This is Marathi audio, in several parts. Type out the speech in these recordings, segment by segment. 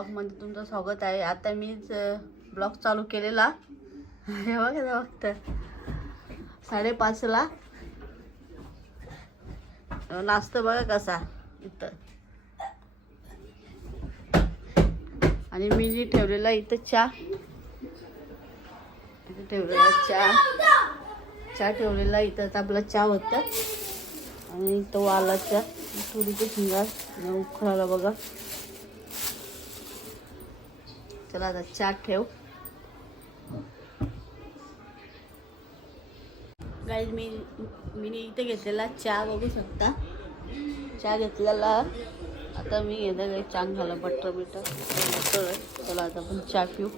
ब्लॉगमध्ये तुमचं स्वागत आहे. आता मीच ब्लॉग चालू केलेला. हे बघा फक्त. साडेपाचला. नाचतं बघा कसा. इथं. आणि मी जी ठेवलेला इथं चहा. इथं ठेवलेला चहा. चहा ठेवलेला इथं. आपला चहा होता. आणि तो आला चहा. थोडीचे शिंगार उखळाला बघा. चला आता चहा ठेव. गाईज मी मी इथे घेतलेला चहा बघू शकता. चहा घेतलेला. आता मी घेतलं काही चांग झालं बटर बिटर चला आता आपण चहा पिऊ.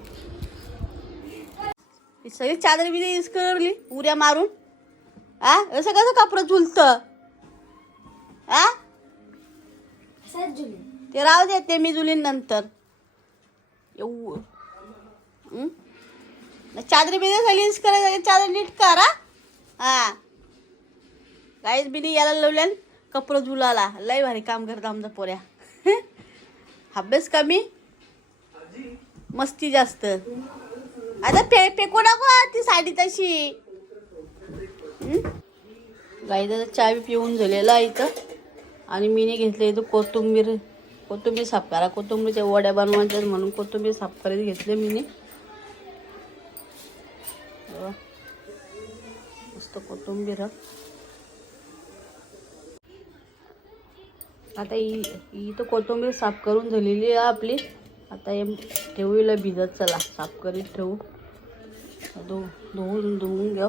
ही सगळी चादर बी यूज करली उऱ्या मारून. आ? असं कसं कपडं झुलतं? आ? ते राहू दे ते मी जुलीन नंतर. येऊ. चादरी बिदरी सगळी यूज करायचं चादर नीट करा. हा. काहीच बिनी नाही याला लावल्यान कपडं जुलाला लय भारी काम करता आमचा पोऱ्या. अभ्यास कमी? मस्ती जास्त. आता फे फेकू नको ती साडी तशी. गाईचा चहा पिऊन झालेला आहे इथं. आणि मीने घेतलं इथं कोथिंबीर. कोथिंबीर साफ करा. कोथिंबीरच्या वड्या बनवायच्या म्हणून कोथिंबीर साफ करायला घेतले मी मस्त कोथिंबीर आता ही ही तर कोथिंबीर साफ करून झालेली आहे आपली. आता हे ठेवूला भिजत चला. साफ करीत ठेवू. धु धुवून धुवून घ्या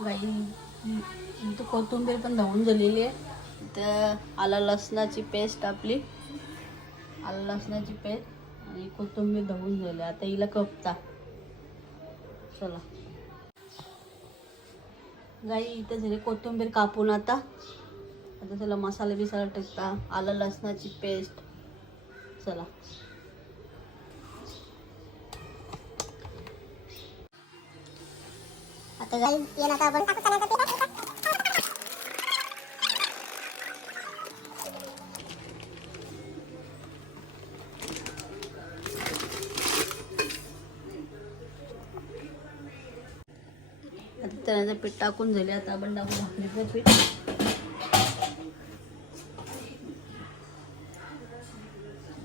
बाई इथं कोथिंबीर पण धावून झालेली आहे. तर आला लसणाची पेस्ट आपली. आला लसणाची पेस्ट. आणि कोथिंबीर धावून झाली. आता हिला कपता चला. गाई इथं झाली कोथिंबीर कापून आता. आता चला मसाला बिसाला टाकता. आलं लसणाची पेस्ट. चला. आता गाई येणार आपण आता चण्याचं पीठ टाकून झाले. आता आपण टाकू भाकरीचं पीठ.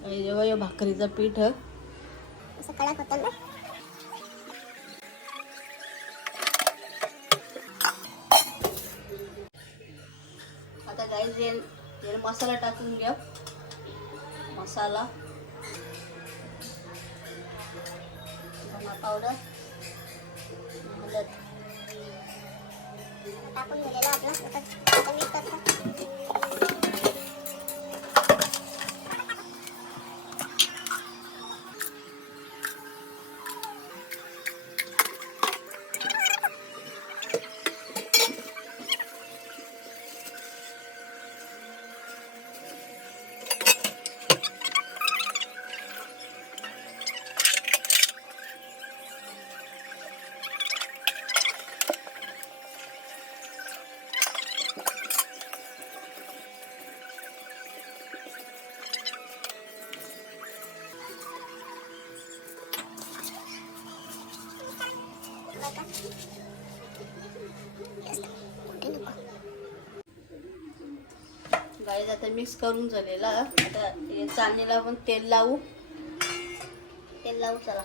जेव्हा या भाकरीचं पीठ होतं ना? आता काही जे जे मसाला टाकून घ्या. मसाला. धना पावडर हळद. टाकून दिलेलं आपलं गाईज आता मिक्स करून झालेला. आता हे आपण तेल लावू. तेल लावू चला.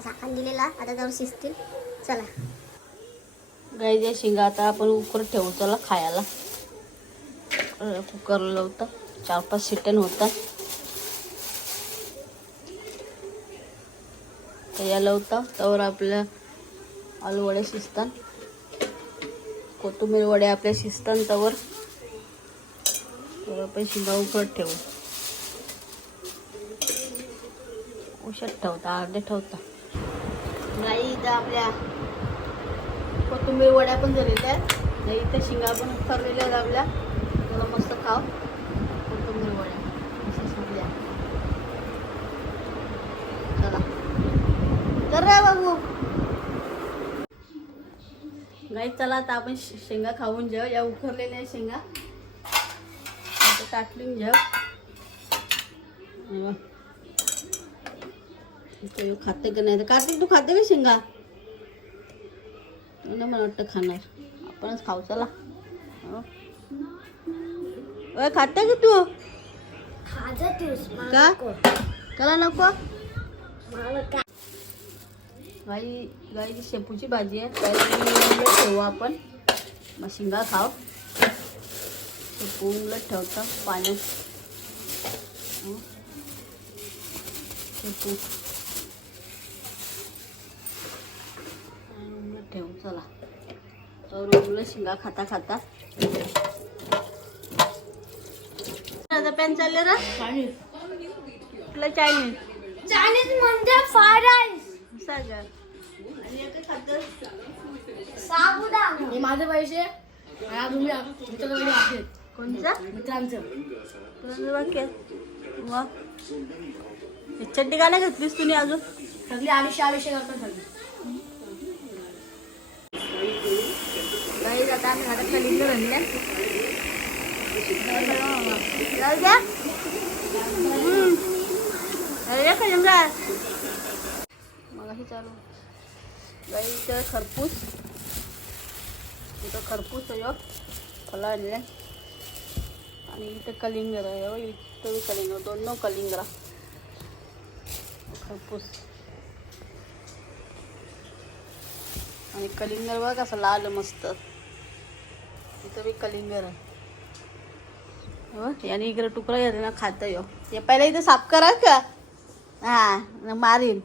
झाकण दिलेला आता त्यावर शिजतील. चला. गाईच्या शेंगा आता आपण कुकर ठेवू. चला खायला. कुकर लावता चार पाच शिटन होतात तर या लावता त्यावर आपल्या आलू वडे शिजतात. कोथिंबीर वडे आपल्या शिजतात त्यावर तर आपण शिंगा उकळत ठेवू. उशात ठेवता. अर्धे ठेवता. गाई इथं आपल्या कोथिंबीर वड्या पण झालेल्या आहेत. नाही इथं शिंगा पण उकरलेल्या आहेत आपल्या. त्याला मस्त खाव. कोथिंबीर वड्या. मस्त सुटल्या चला. तर रे बाबू. गाई चला आता आपण शेंगा खाऊन जेव या उखरलेल्या शेंगा. आता टाकलून हे ह्यो खाते का नाही? तर कार्तिक तू खाते का शेंगा? तू नाही मला वाटतं खाणार. आपणच खाऊ चला. हो. ओय खाते की तू? का? चला नको? गाई गाईची शेपूची भाजी आहे. ठेवू आपण. मग शिंगा खाव शेपू उलट ठेवता पाण्यात. हं. शेपू. ठेवू चला. तर शिंगा खाता खाता. आता पॅन चालले ना कुठलं चायनीज? चायनीज म्हणजे फ्राईड राईस. सागर. आणि एका खातं साबुदाणा. हे माझे पैसे. कोणचा? मित्रांचं. तुला घातलीस तुम्ही अजून? सगळी आयुष्य आयुष्य करतात. सगळी आता आम्ही आणल्या मग चालू. गाईचं खरपूस. इथं खरपूस आहे हो. फला आणले आणि इथं कलिंगर आहे हो. इथं कलिंगर दोन नऊ कलिंगरा खरपूस. आणि कलिंगर बघ कसं लाल मस्त. तिथं बी कलिंगर आहे. हो, याने इकडे टुकडा घेतला ना खातं यो. हे पहिला इथं साफ करा का? हा मारीन.